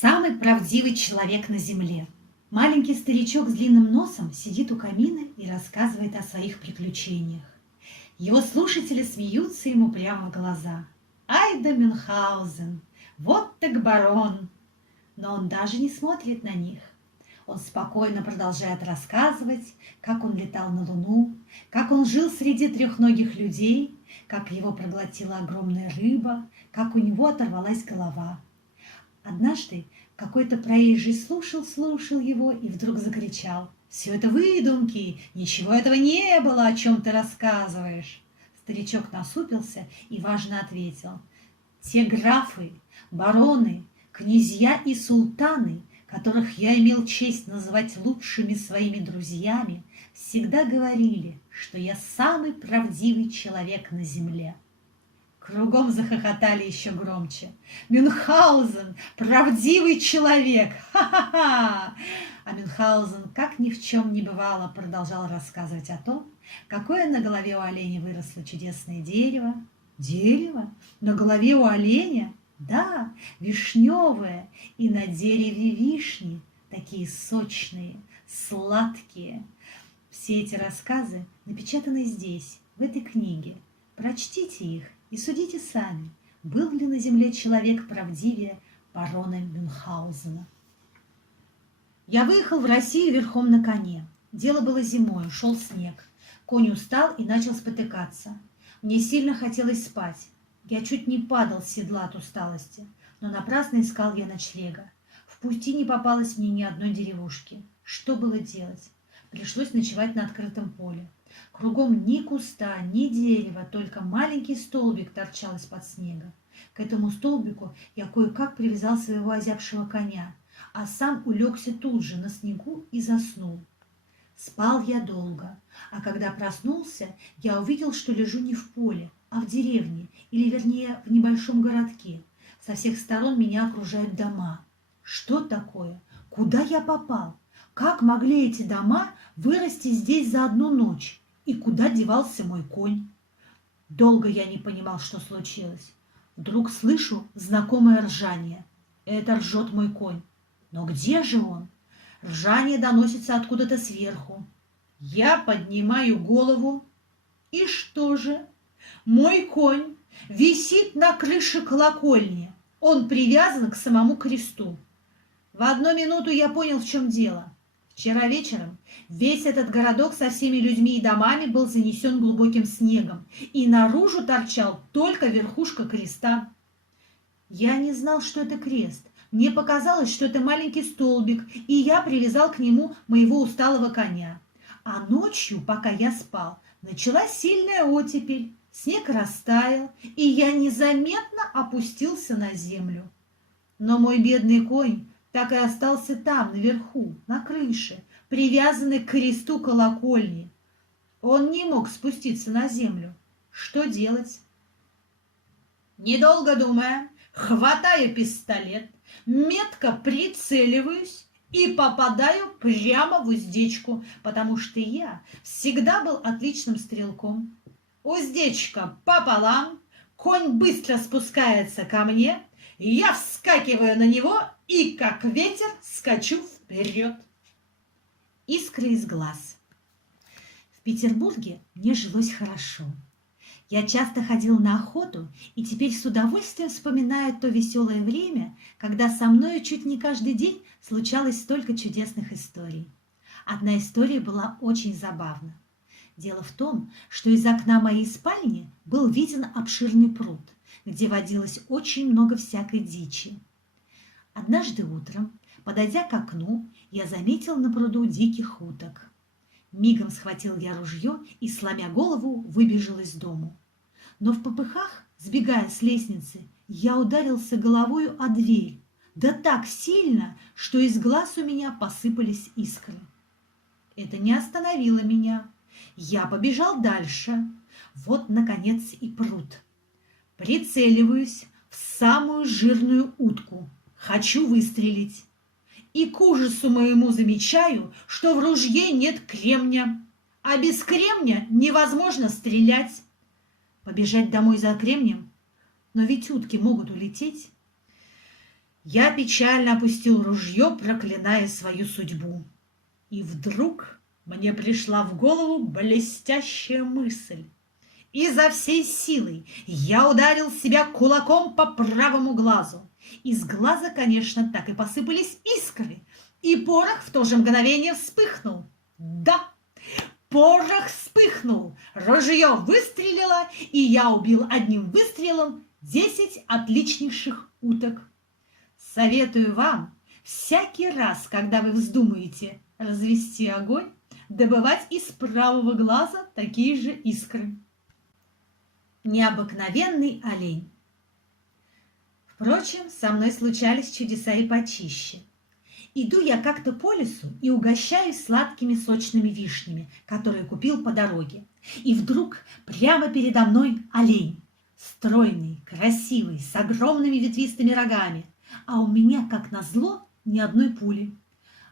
Самый правдивый человек на земле. Маленький старичок с длинным носом сидит у камина и рассказывает о своих приключениях. Его слушатели смеются ему прямо в глаза. Ай да Мюнхгаузен! Вот так барон! Но он даже не смотрит на них. Он спокойно продолжает рассказывать, как он летал на Луну, как он жил среди трехногих людей, как его проглотила огромная рыба, как у него оторвалась голова. Однажды какой-то проезжий слушал его и вдруг закричал: «Все это выдумки, ничего этого не было, о чем ты рассказываешь!» Старичок насупился и важно ответил: «Те графы, бароны, князья и султаны, которых я имел честь называть лучшими своими друзьями, всегда говорили, что я самый правдивый человек на земле». Кругом захохотали еще громче. «Мюнхгаузен! Правдивый человек! Ха-ха-ха!» А Мюнхгаузен, как ни в чем не бывало, продолжал рассказывать о том, какое на голове у оленя выросло чудесное дерево. Дерево? На голове у оленя? Да, вишневое, и на дереве вишни, такие сочные, сладкие. Все эти рассказы напечатаны здесь, в этой книге. Прочтите их и судите сами, был ли на земле человек правдивее барона Мюнхгаузена. Я выехал в Россию верхом на коне. Дело было зимой, шел снег. Конь устал и начал спотыкаться. Мне сильно хотелось спать. Я чуть не падал с седла от усталости, но напрасно искал я ночлега. В пути не попалось мне ни одной деревушки. Что было делать? Пришлось ночевать на открытом поле. Кругом ни куста, ни дерева, только маленький столбик торчал из-под снега. К этому столбику я кое-как привязал своего озябшего коня, а сам улегся тут же на снегу и заснул. Спал я долго, а когда проснулся, я увидел, что лежу не в поле, а в деревне, или вернее в небольшом городке. Со всех сторон меня окружают дома. Что такое? Куда я попал? Как могли эти дома вырасти здесь за одну ночь? И куда девался мой конь? Долго я не понимал, что случилось. Вдруг слышу знакомое ржание. Это ржет мой конь. Но где же он? Ржание доносится откуда-то сверху. Я поднимаю голову. И что же? Мой конь висит на крыше колокольни. Он привязан к самому кресту. В одну минуту я понял, в чем дело. Вчера вечером весь этот городок со всеми людьми и домами был занесен глубоким снегом, и наружу торчал только верхушка креста. Я не знал, что это крест. Мне показалось, что это маленький столбик, и я привязал к нему моего усталого коня. А ночью, пока я спал, началась сильная оттепель. Снег растаял, и я незаметно опустился на землю. Но мой бедный конь так и остался там, наверху, на крыше, привязанный к кресту колокольни. Он не мог спуститься на землю. Что делать? Недолго думая, хватаю пистолет, метко прицеливаюсь и попадаю прямо в уздечку, потому что я всегда был отличным стрелком. Уздечка пополам, конь быстро спускается ко мне, я вскакиваю на него и, как ветер, скачу вперед. Искры из глаз. В Петербурге мне жилось хорошо. Я часто ходил на охоту и теперь с удовольствием вспоминаю то веселое время, когда со мною чуть не каждый день случалось столько чудесных историй. Одна история была очень забавна. Дело в том, что из окна моей спальни был виден обширный пруд, где водилось очень много всякой дичи. Однажды утром, подойдя к окну, я заметил на пруду диких уток. Мигом схватил я ружье и, сломя голову, выбежал из дому. Но в попыхах, сбегая с лестницы, я ударился головою о дверь, да так сильно, что из глаз у меня посыпались искры. Это не остановило меня. Я побежал дальше. Вот, наконец, и пруд. Прицеливаюсь в самую жирную утку. Хочу выстрелить. И к ужасу моему замечаю, что в ружье нет кремня. А без кремня невозможно стрелять. Побежать домой за кремнем? Но ведь утки могут улететь. Я печально опустил ружье, проклиная свою судьбу. И вдруг мне пришла в голову блестящая мысль. Изо всей силы я ударил себя кулаком по правому глазу. Из глаза, конечно, так и посыпались искры, и порох в то же мгновение вспыхнул. Да, порох вспыхнул, ружье выстрелило, и я убил одним выстрелом 10 отличнейших уток. Советую вам всякий раз, когда вы вздумаете развести огонь, добывать из правого глаза такие же искры. Необыкновенный олень. Впрочем, со мной случались чудеса и почище. Иду я как-то по лесу и угощаюсь сладкими сочными вишнями, которые купил по дороге. И вдруг прямо передо мной олень. Стройный, красивый, с огромными ветвистыми рогами. А у меня, как назло, ни одной пули.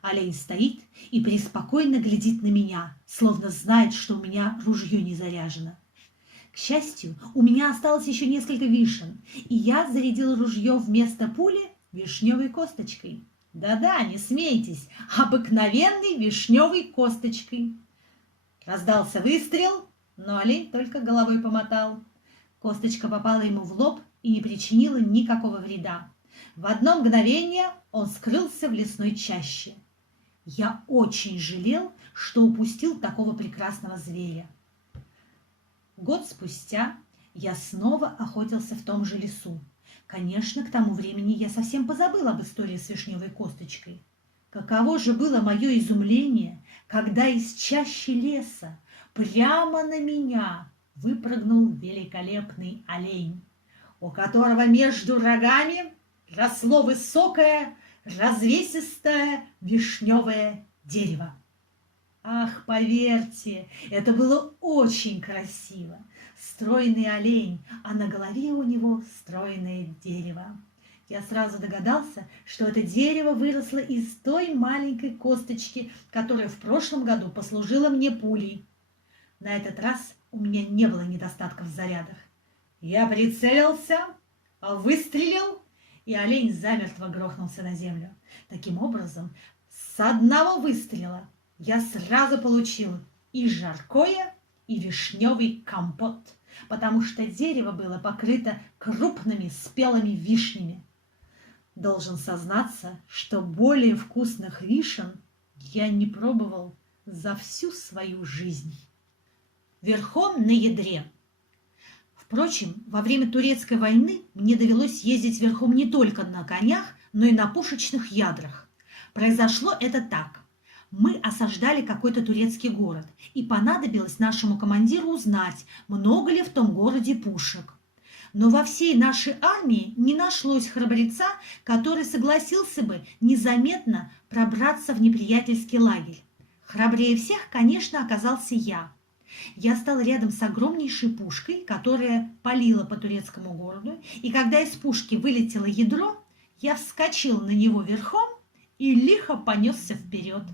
Олень стоит и преспокойно глядит на меня, словно знает, что у меня ружье не заряжено. К счастью, у меня осталось еще несколько вишен, и я зарядил ружье вместо пули вишневой косточкой. Да-да, не смейтесь, обыкновенной вишневой косточкой. Раздался выстрел, но олень только головой помотал. Косточка попала ему в лоб и не причинила никакого вреда. В одно мгновение он скрылся в лесной чаще. Я очень жалел, что упустил такого прекрасного зверя. Год спустя я снова охотился в том же лесу. Конечно, к тому времени я совсем позабыл об истории с вишневой косточкой. Каково же было мое изумление, когда из чащи леса прямо на меня выпрыгнул великолепный олень, у которого между рогами росло высокое, развесистое вишневое дерево. Ах, поверьте, это было очень красиво. Стройный олень, а на голове у него стройное дерево. Я сразу догадался, что это дерево выросло из той маленькой косточки, которая в прошлом году послужила мне пулей. На этот раз у меня не было недостатков в зарядах. Я прицелился, выстрелил, и олень замертво грохнулся на землю. Таким образом, с одного выстрела я сразу получил и жаркое, и вишневый компот, потому что дерево было покрыто крупными спелыми вишнями. Должен сознаться, что более вкусных вишен я не пробовал за всю свою жизнь. Верхом на ядре. Впрочем, во время Турецкой войны мне довелось ездить верхом не только на конях, но и на пушечных ядрах. Произошло это так. Мы осаждали какой-то турецкий город, и понадобилось нашему командиру узнать, много ли в том городе пушек. Но во всей нашей армии не нашлось храбреца, который согласился бы незаметно пробраться в неприятельский лагерь. Храбрее всех, конечно, оказался я. Я стал рядом с огромнейшей пушкой, которая палила по турецкому городу, и когда из пушки вылетело ядро, я вскочил на него верхом и лихо понесся вперед.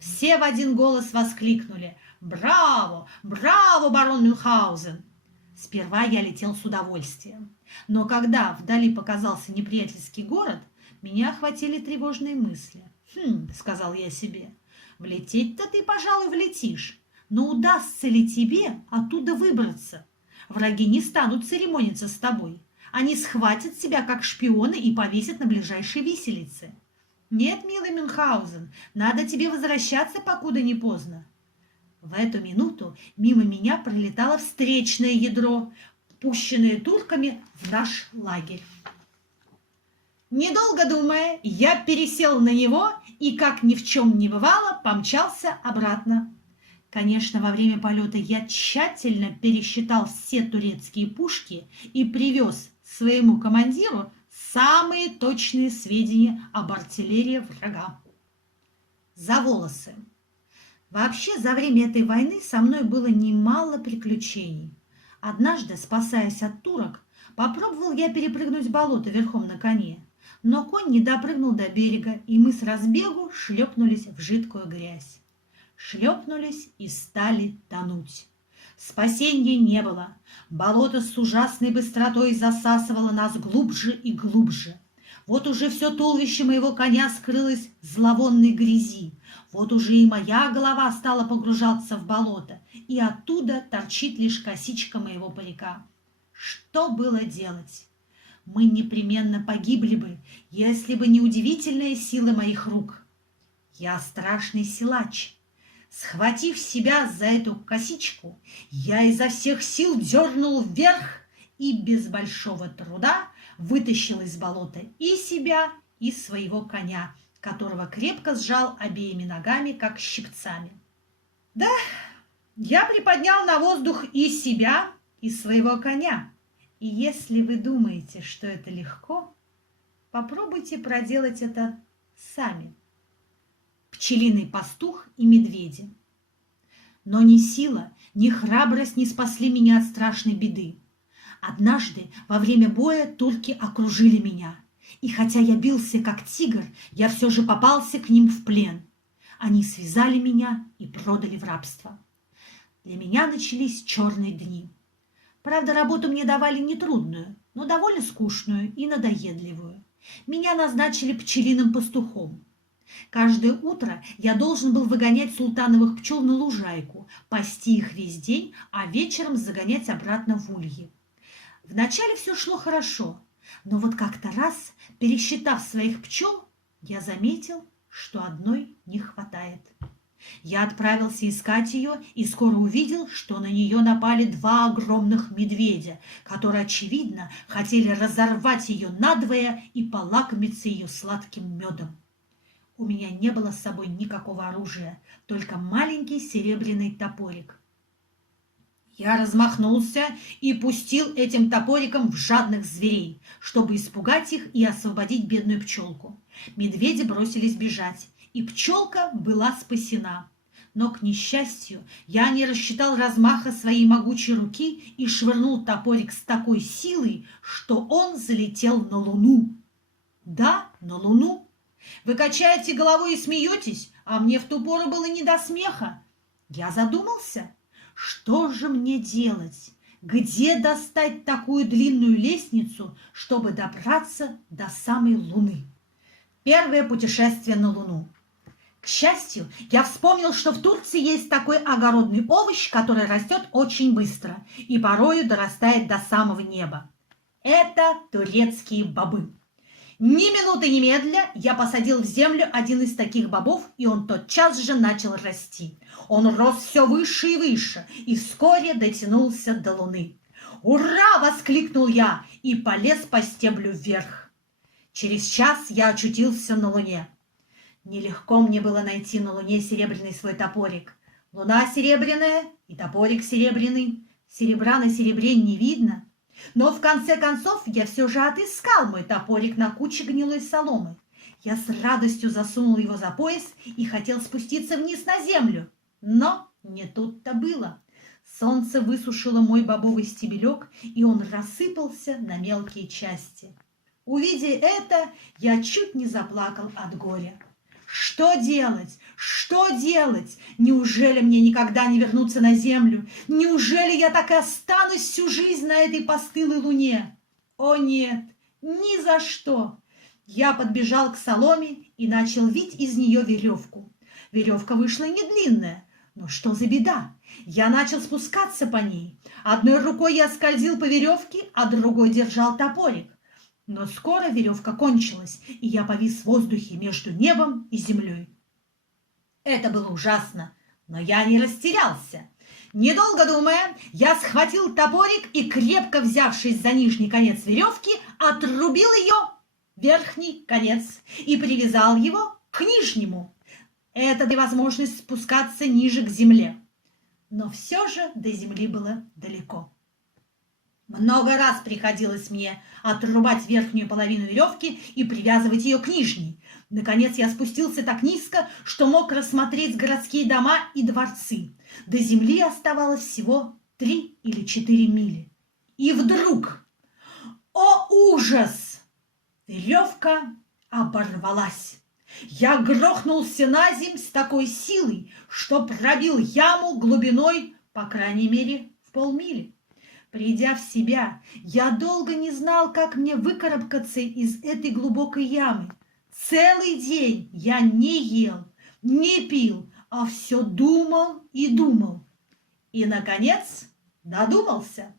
Все в один голос воскликнули: «Браво! Браво, барон Мюнхгаузен!» Сперва я летел с удовольствием, но когда вдали показался неприятельский город, меня охватили тревожные мысли. Сказал я себе, — «влететь-то ты, пожалуй, влетишь, но удастся ли тебе оттуда выбраться? Враги не станут церемониться с тобой, они схватят тебя как шпиона и повесят на ближайшей виселице. Нет, милый Мюнхгаузен, надо тебе возвращаться, покуда не поздно». В эту минуту мимо меня пролетало встречное ядро, пущенное турками в наш лагерь. Недолго думая, я пересел на него и, как ни в чем не бывало, помчался обратно. Конечно, во время полета я тщательно пересчитал все турецкие пушки и привез своему командиру самые точные сведения об артиллерии врага. За волосы. Вообще, за время этой войны со мной было немало приключений. Однажды, спасаясь от турок, попробовал я перепрыгнуть болото верхом на коне, но конь не допрыгнул до берега, и мы с разбегу шлепнулись в жидкую грязь. Шлепнулись и стали тонуть. Спасения не было. Болото с ужасной быстротой засасывало нас глубже и глубже. Вот уже все туловище моего коня скрылось в зловонной грязи. Вот уже и моя голова стала погружаться в болото, и оттуда торчит лишь косичка моего парика. Что было делать? Мы непременно погибли бы, если бы не удивительная сила моих рук. Я страшный силач. Схватив себя за эту косичку, я изо всех сил дернул вверх и без большого труда вытащил из болота и себя, и своего коня, которого крепко сжал обеими ногами, как щипцами. Да, я приподнял на воздух и себя, и своего коня. И если вы думаете, что это легко, попробуйте проделать это сами. Пчелиный пастух и медведи. Но ни сила, ни храбрость не спасли меня от страшной беды. Однажды во время боя турки окружили меня, и хотя я бился как тигр, я все же попался к ним в плен. Они связали меня и продали в рабство. Для меня начались черные дни. Правда, работу мне давали нетрудную, но довольно скучную и надоедливую. Меня назначили пчелиным пастухом. Каждое утро я должен был выгонять султановых пчел на лужайку, пасти их весь день, а вечером загонять обратно в ульи. Вначале все шло хорошо, но вот как-то раз, пересчитав своих пчел, я заметил, что одной не хватает. Я отправился искать ее и скоро увидел, что на нее напали два огромных медведя, которые, очевидно, хотели разорвать ее надвое и полакомиться ее сладким медом. У меня не было с собой никакого оружия, только маленький серебряный топорик. Я размахнулся и пустил этим топориком в жадных зверей, чтобы испугать их и освободить бедную пчелку. Медведи бросились бежать, и пчелка была спасена. Но, к несчастью, я не рассчитал размаха своей могучей руки и швырнул топорик с такой силой, что он залетел на Луну. Да, на Луну. Вы качаете головой и смеетесь, а мне в ту пору было не до смеха. Я задумался, что же мне делать? Где достать такую длинную лестницу, чтобы добраться до самой Луны? Первое путешествие на Луну. К счастью, я вспомнил, что в Турции есть такой огородный овощ, который растет очень быстро и порою дорастает до самого неба. Это турецкие бобы. Ни минуты немедля я посадил в землю один из таких бобов, и он тотчас же начал расти. Он рос все выше и выше, и вскоре дотянулся до Луны. «Ура!» — воскликнул я и полез по стеблю вверх. Через час я очутился на Луне. Нелегко мне было найти на Луне серебряный свой топорик. Луна серебряная и топорик серебряный. Серебра на серебре не видно. Но в конце концов я все же отыскал мой топорик на куче гнилой соломы. Я с радостью засунул его за пояс и хотел спуститься вниз на землю. Но не тут-то было. Солнце высушило мой бобовый стебелек, и он рассыпался на мелкие части. Увидя это, я чуть не заплакал от горя. Что делать? Что делать? Неужели мне никогда не вернуться на землю? Неужели я так и останусь всю жизнь на этой постылой луне? О нет, ни за что! Я подбежал к соломе и начал вить из нее веревку. Веревка вышла не длинная, но что за беда? Я начал спускаться по ней. Одной рукой я скользил по веревке, а другой держал топорик. Но скоро веревка кончилась, и я повис в воздухе между небом и землей. Это было ужасно, но я не растерялся. Недолго думая, я схватил топорик и, крепко взявшись за нижний конец веревки, отрубил ее верхний конец и привязал его к нижнему. Это дало возможность спускаться ниже к земле. Но все же до земли было далеко. Много раз приходилось мне отрубать верхнюю половину веревки и привязывать ее к нижней. Наконец я спустился так низко, что мог рассмотреть городские дома и дворцы. До земли оставалось всего 3 или 4 мили. И вдруг, о ужас! Веревка оборвалась. Я грохнулся на землю с такой силой, что пробил яму глубиной, по крайней мере, в полмили. Придя в себя, я долго не знал, как мне выкарабкаться из этой глубокой ямы. Целый день я не ел, не пил, а все думал и думал. И, наконец, додумался.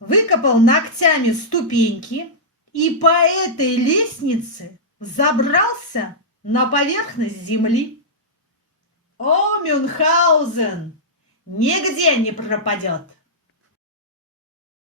Выкопал ногтями ступеньки и по этой лестнице забрался на поверхность земли. О, Мюнхгаузен, нигде не пропадет!